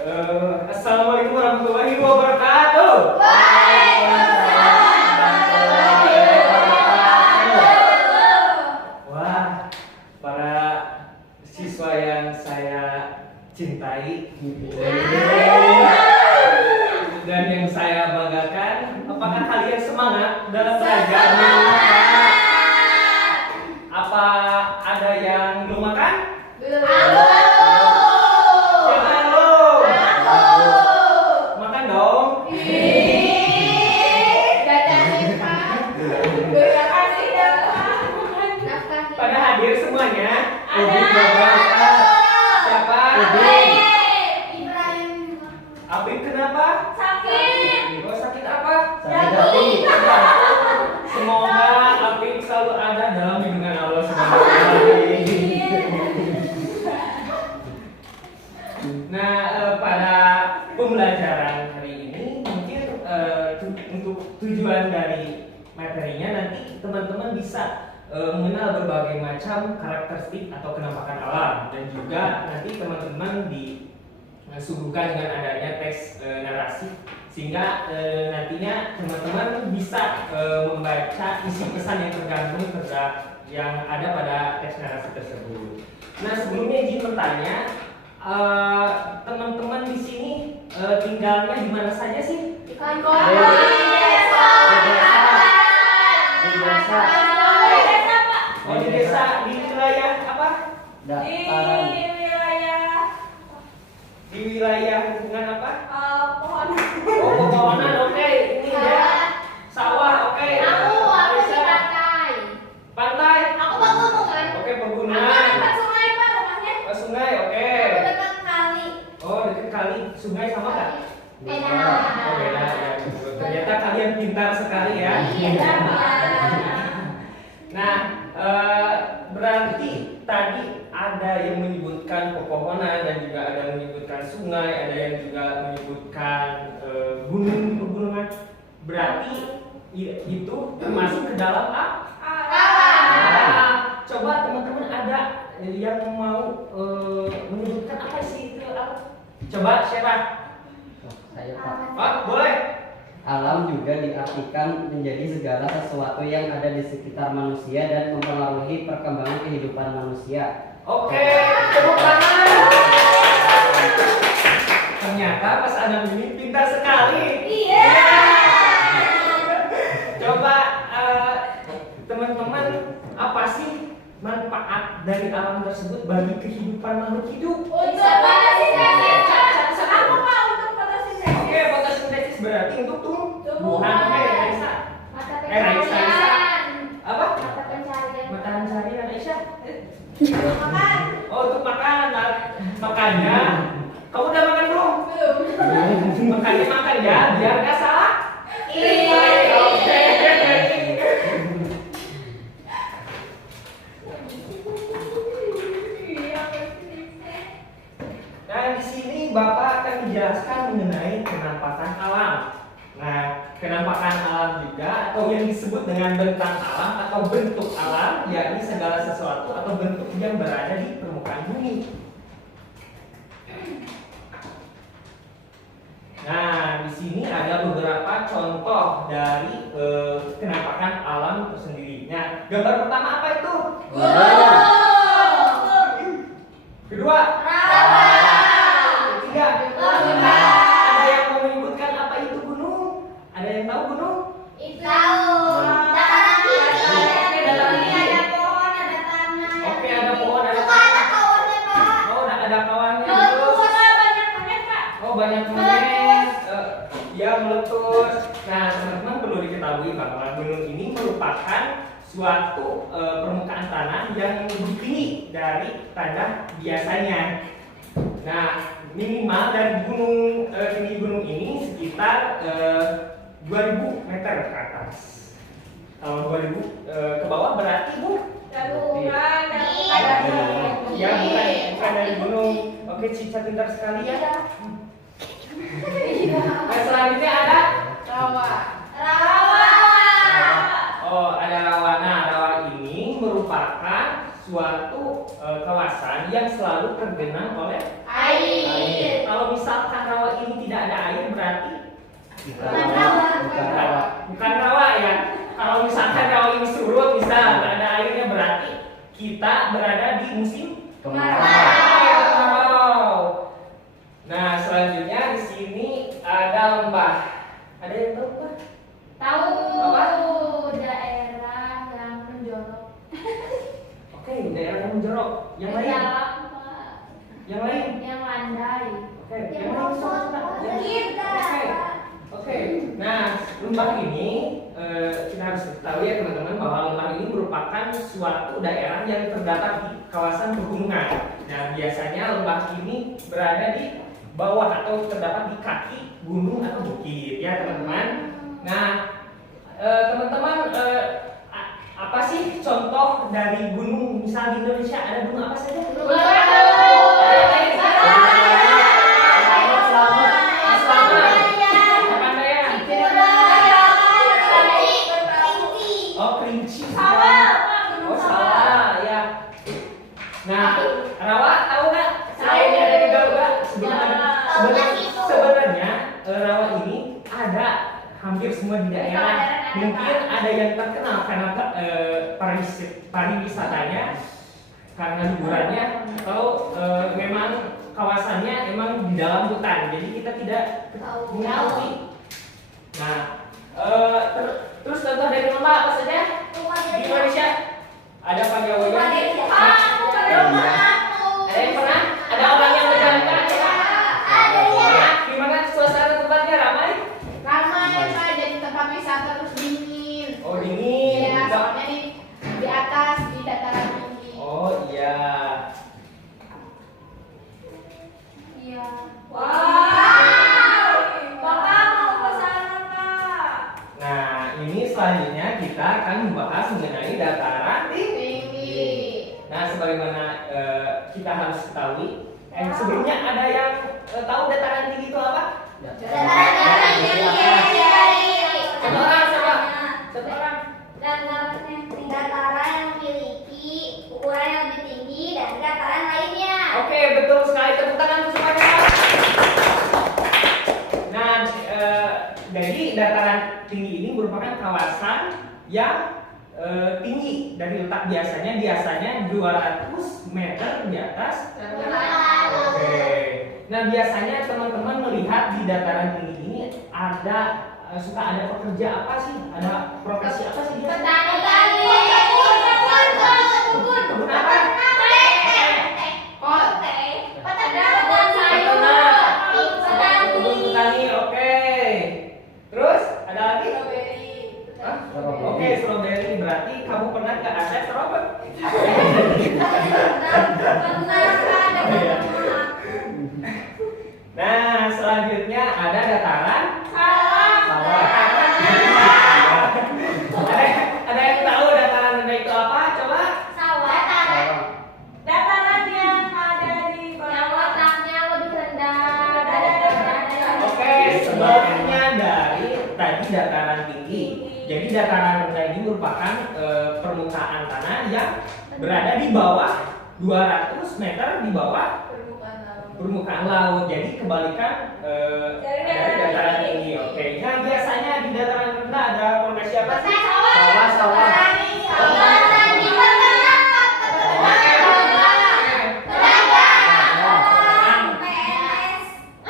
Assalamualaikum warahmatullahi wabarakatuh. Wah, para siswa yang saya cintai dan yang saya banggakan, apakah kalian semangat dalam belajar? Apa ada yang belum makan? Jangan dong. Makan dong. Pada hadir semuanya. Siapa? Apip kenapa? Sakit. Oh, sakit apa? Sakit. Semoga Apip selalu ada dalam lindungan Allah Subhanahu wa Ta'ala. Nah, pada pembelajaran hari ini mungkin untuk tujuan dari materinya nanti teman-teman bisa mengenal berbagai macam karakteristik atau kenampakan alam, dan juga nanti teman-teman disuguhkan dengan adanya teks narasi, sehingga nantinya teman-teman bisa membaca isi pesan yang tergantung yang ada pada teks narasi tersebut. Nah, sebelumnya izin bertanya, teman-teman di sini tinggalnya di mana saja sih? Di desa. Oh, di desa, di wilayah apa? Di wilayah lingkungan apa? Pohon. Oh, pepohonan, oke. Ini ya, sawah, oke. Aku di Desa. pantai. Pantai. Aku pegunungan. Oke, Aku pegunungan. dekat sungai Pak rumahnya. Oh, sungai, oke. Aku dekat kali. Oh, dekat kali. Sungai sama nggak? Beda. Oh, beda ya. Ternyata kalian pintar sekali ya. Iya. Nah, berarti tadi ada yang menyebutkan pepohonan dan juga ada yang menyebutkan sungai, ada yang juga menyebutkan pegunungan. Berarti itu termasuk ke dalam coba teman-teman ada yang mau menyebutkan apa sih itu apa? Coba siapa? Saya Pak. Pak, boleh. Alam juga diartikan menjadi segala sesuatu yang ada di sekitar manusia dan mempengaruhi perkembangan kehidupan manusia. Oke, tepuk tangan. Ternyata Mas Adam ini pintar sekali. Iya. Coba teman-teman, apa sih manfaat dari alam tersebut bagi kehidupan makhluk hidup? Untuk fotosintesis. Aku Pak untuk fotosintesis. Oke, fotosintesis berarti untuk tumbuhan. Oke, Raisa. Mata Raisa. pencarian. Apa? Mata pencarian. Mata pencarian Aisyah. Makan. Oh, untuk makan. Makanya kamu udah makan belum? Belum. Makanya makan ya, biar nggak salah. Iya. Oke. Nah, di sini Bapak akan menjelaskan mengenai kenampakan alam. Nah, kenampakan alam juga atau yang disebut dengan bentang alam atau bentuk alam, yakni segala sesuatu atau bentuk yang berada di permukaan bumi. Nah, di sini ada beberapa contoh dari kenampakan alam itu sendiri. Nah, gambar pertama apa itu? Kedua? Ketiga? Ada yang mau menyebutkan apa itu gunung? Ada yang tahu gunung? Oke, ada pohon, ada tanah. Oh, ada kawannya. Terus, oh, banyak meletus. Dia meletus. Nah, teman-teman perlu diketahui bahwa gunung ini merupakan suatu permukaan tanah yang lebih tinggi dari tanah biasanya. Nah, minimal dari tinggi gunung ini sekitar 2000 meter ke atas. Kalau 2000 ke bawah berarti Bu? Ya, bukan dari gunung. Oke, Cica pintar sekali ya. Nah, selanjutnya ada oh, ada rawa. Nah, rawa ini merupakan suatu kawasan yang selalu tergenang oleh Air. Kalau misalkan rawa ini tidak ada air berarti Bukan rawa. bukan rawa ya. Kalau misalkan rawa ini surut misal nggak ada airnya berarti kita berada di musim kemarau. Nah, selanjutnya di sini ada lembah. Ada yang tahu Pak? Tahu Apa? daerah yang menjorok. Oke, daerah yang menjorok. Yang lain? Dalam, Pak. Yang lain? Yang landai. Oke, yang lain coba. Kita. Oke. Nah, lembah ini kita harus tahu ya teman-teman bahwa lembah ini merupakan suatu daerah yang terdapat di kawasan pegunungan. Nah, biasanya lembah ini berada di bawah atau terdapat di kaki gunung atau bukit ya teman-teman. Nah, teman-teman apa sih contoh dari gunung misal di Indonesia ada gunung apa saja? Oh, Kerinci. Oh, salah ya. Nah, rawa tahu nggak? Selain yang ada di Garuda, sebenarnya rawa ini ada hampir semua di daerah. Mungkin ada yang terkenal karena pariwisatanya, karena liburannya, atau memang kawasannya emang di dalam hutan. Jadi kita tidak mengetahui. Nah, terus contoh dari lembah apa saja di Indonesia? Ada Pak Jawoya. Ada yang pernah? Ada orang yang menjalankan? Gimana suasana tempatnya ramai? Ramai Pak, jadi tempat wisata terus dingin. Oh, dingin. Ya, soalnya di atas di dataran tinggi. Oh iya. Iya. Nah, ini selanjutnya kita akan membahas mengenai dataran tinggi. Tinggi. Nah, sebagaimana kita harus ketahui, sebelumnya ada yang tahu dataran tinggi itu apa? Dataran tinggi. Satu orang, siapa? Satu orang. Dataran yang memiliki ukuran yang lebih tinggi dari dataran lainnya. Oke, betul sekali. Tepuk tangan untuk semuanya. Nah, jadi dataran tinggi ini merupakan kawasan yang tinggi dari letak biasanya 200 meter di atas. Oke. Nah, biasanya teman-teman melihat di dataran tinggi ini ada suka ada pekerja apa sih? Ada profesi apa sih dia? Kebun apa? Kebun petani. Oke. Terus ada lagi? Hah? Oke, strawberry. Berarti kamu pernah ke Asep strawberry? Nah, selanjutnya ada dataran sawah. Ada yang tahu dataran rendah itu apa? Coba. Dataran yang ada di Oke, sebaliknya dari tadi dataran tinggi. Jadi dataran rendah ini merupakan permukaan tanah yang berada di bawah 200 meter di bawah permukaan laut. Jadi kebalikan dari dataran tinggi. Oke. Nah, biasanya di dataran rendah ada profesi apa sih? Sawah.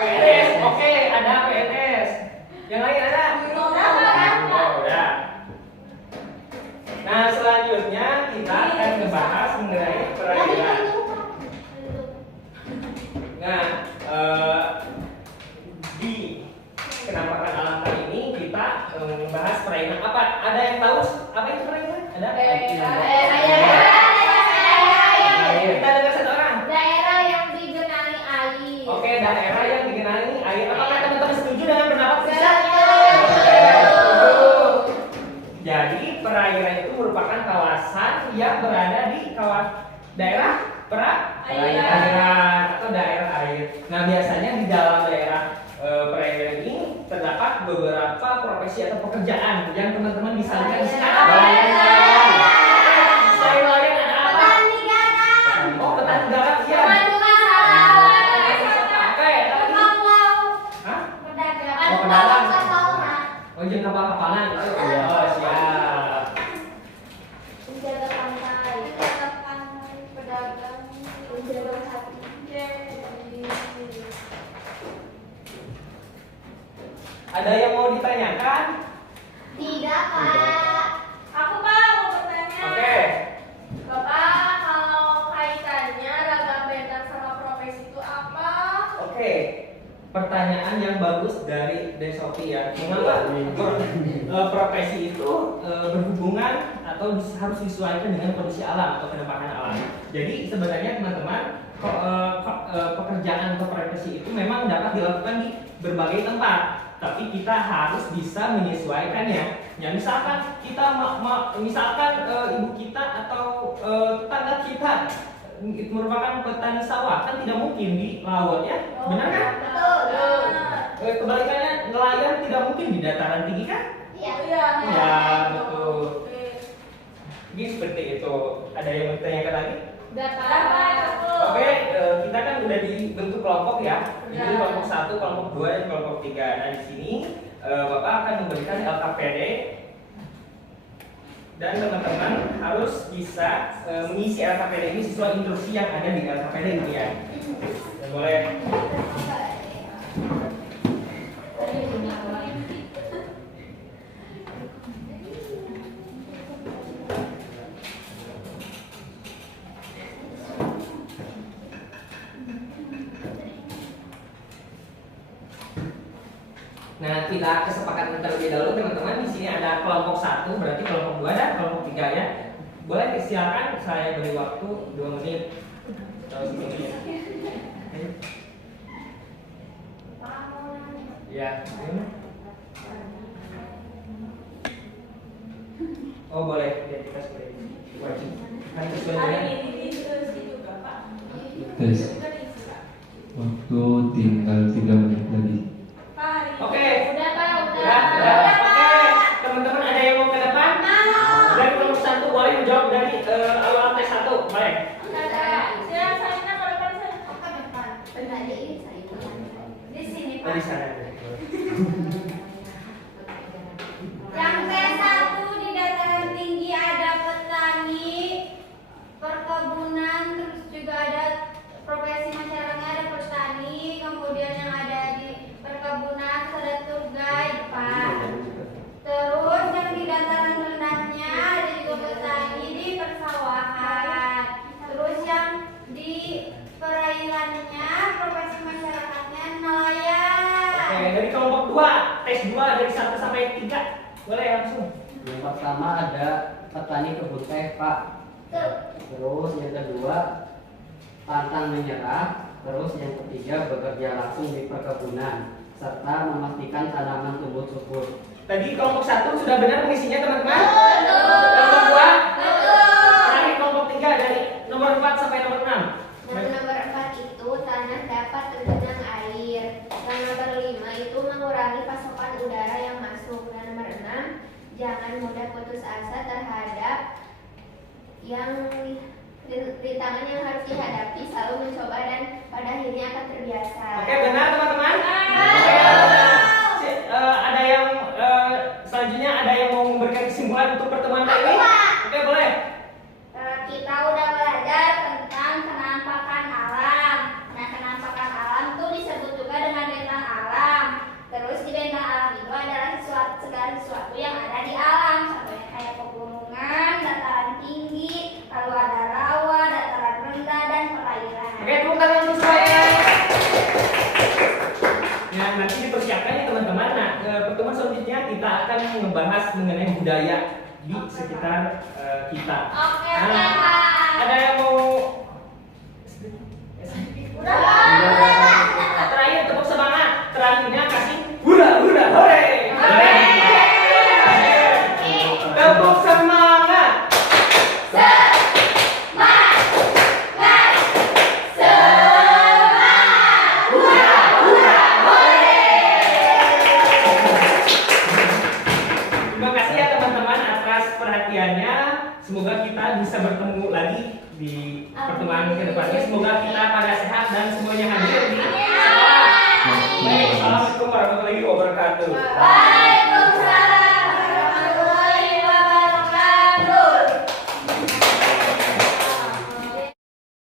PNS. Oke, ada PNS. Yang lain ada? Oh, udah. Nah, selanjutnya kita akan membahas mengenai perairan. Nah, di kenampakan alam kali ini kita membahas perairan. Apa? Ada yang tahu apa itu perairan? Ada? Kita dengar satu orang. daerah yang digenangi air. Oke, daerah yang digenangi air. Apakah teman-teman setuju dengan pendapat kita? Jadi perairan itu merupakan kawasan yang berada di daerah perairan atau daerah air. Nah, biasanya di dalam daerah perairan ini terdapat beberapa profesi atau pekerjaan yang teman-teman bisa lihat di sini. Selain nelayan ada apa? Oh, petani garam ya. Ada yang mau ditanyakan? Tidak, Pak. Aku Pak mau bertanya. Oke. Bapak, kalau kaitannya ragam bentang sama profesi itu apa? Oke. Pertanyaan yang bagus dari Desofi ya. Mengapa profesi itu berhubungan atau harus disesuaikan dengan kondisi alam atau kedepatan alam? Jadi sebenarnya teman-teman pekerjaan atau profesi itu memang dapat dilakukan di berbagai tempat, tapi kita harus bisa menyesuaikannya. Ya misalkan kita misalkan ibu kita atau tetangga kita itu merupakan petani sawah, kan tidak mungkin di laut ya, benar kan? Betul. Kebalikannya nelayan tidak mungkin di dataran tinggi kan? Iya. Iya. Ya, betul. Oke. Jadi seperti itu. Ada yang mau ditanyakan lagi? Dapat. Oke, kita kan udah dibentuk kelompok ya. Jadi kelompok 1, kelompok 2, dan kelompok 3. Nah di sini Bapak akan memberikan LKPD dan teman-teman harus bisa mengisi LKPD ini sesuai instruksi yang ada di LKPD ini ya. Boleh. Nah, kita kesepakatan terlebih dahulu teman-teman. Di sini ada kelompok 1, berarti kelompok 2 dan kelompok 3 ya. Boleh silakan saya beri waktu 2 menit. Atau 10 menit. Ya. Oh, boleh. Ya, kita seperti ini. Wajib. Kan sesuai dengan Hari ini diskusi juga Pak. Tes. Juga diisi, Pak. Waktu tinggal 3 menit lagi. Pak, hari ini. Oke. Udah, Pak, Ya, udah. oke. Teman-teman ada yang mau ke depan? Dari kelompok 1 boleh menjawab dari awal tes 1. Boleh. Kakak, silakan saya ke depan saya. Ke depan. Tadi saya di sini, Oh, di Pak. sana. Yang T1 di dataran tinggi ada petani, perkebunan, terus juga ada profesi masyarakatnya ada petani, kemudian yang ada di perkebunan ada tour guide, Pak. Terus yang di dataran rendahnya ada juga petani di persawahan. Terus yang di perairannya profesi masyarakatnya nelayan. Oke, dari kelompok 2, tes 2 dari 1 sampai 3. Boleh langsung. Yang pertama ada petani kebun teh, Pak. Terus yang kedua pantang menyerah. Terus yang ketiga bekerja langsung di perkebunan serta memastikan tanaman tumbuh subur. Tadi kelompok 1 sudah benar mengisinya teman-teman? Betul. Kelompok 2? Betul. Terakhir kelompok 3 dari nomor 4 sampai nomor 6. Yang nomor 4 itu tanah dapat tergenang air. Yang nomor 5 itu mengurangi pasokan udara yang masuk. Dan nomor 6 jangan mudah putus asa terhadap yang rintangan yang harus dihadapi, selalu mencoba dan pada akhirnya akan terbiasa. Oke, benar teman-teman? Ada yang selanjutnya ada yang mau memberikan kesimpulan untuk pertemuan kali ini? Oke, boleh. Kita udah belajar tentang kenampakan alam. Nah, kenampakan alam tuh disebut juga dengan bentang alam. Terus di bentang alam itu adalah segala sesuatu yang ada di alam. Contohnya kayak pegunungan, dataran tinggi, lalu ada rawa, dataran rendah, dan perairan. Oke, tepuk tangan untuk semuanya. Nah, nanti dipersiapkan ya teman-teman. Nah, pertemuan selanjutnya kita akan membahas mengenai budaya di sekitar kita. Oke, Nah, Pak. ada yang mau Udah. terakhir tepuk semangat. Terakhirnya kasih hura hura hore. Tepuk semangat. Terima kasih ya teman-teman atas perhatiannya. Semoga kita bisa bertemu lagi di pertemuan kedepannya. Semoga kita pada sehat dan semuanya hadir di sekolah. Baik, assalamualaikum warahmatullahi wabarakatuh. Bye.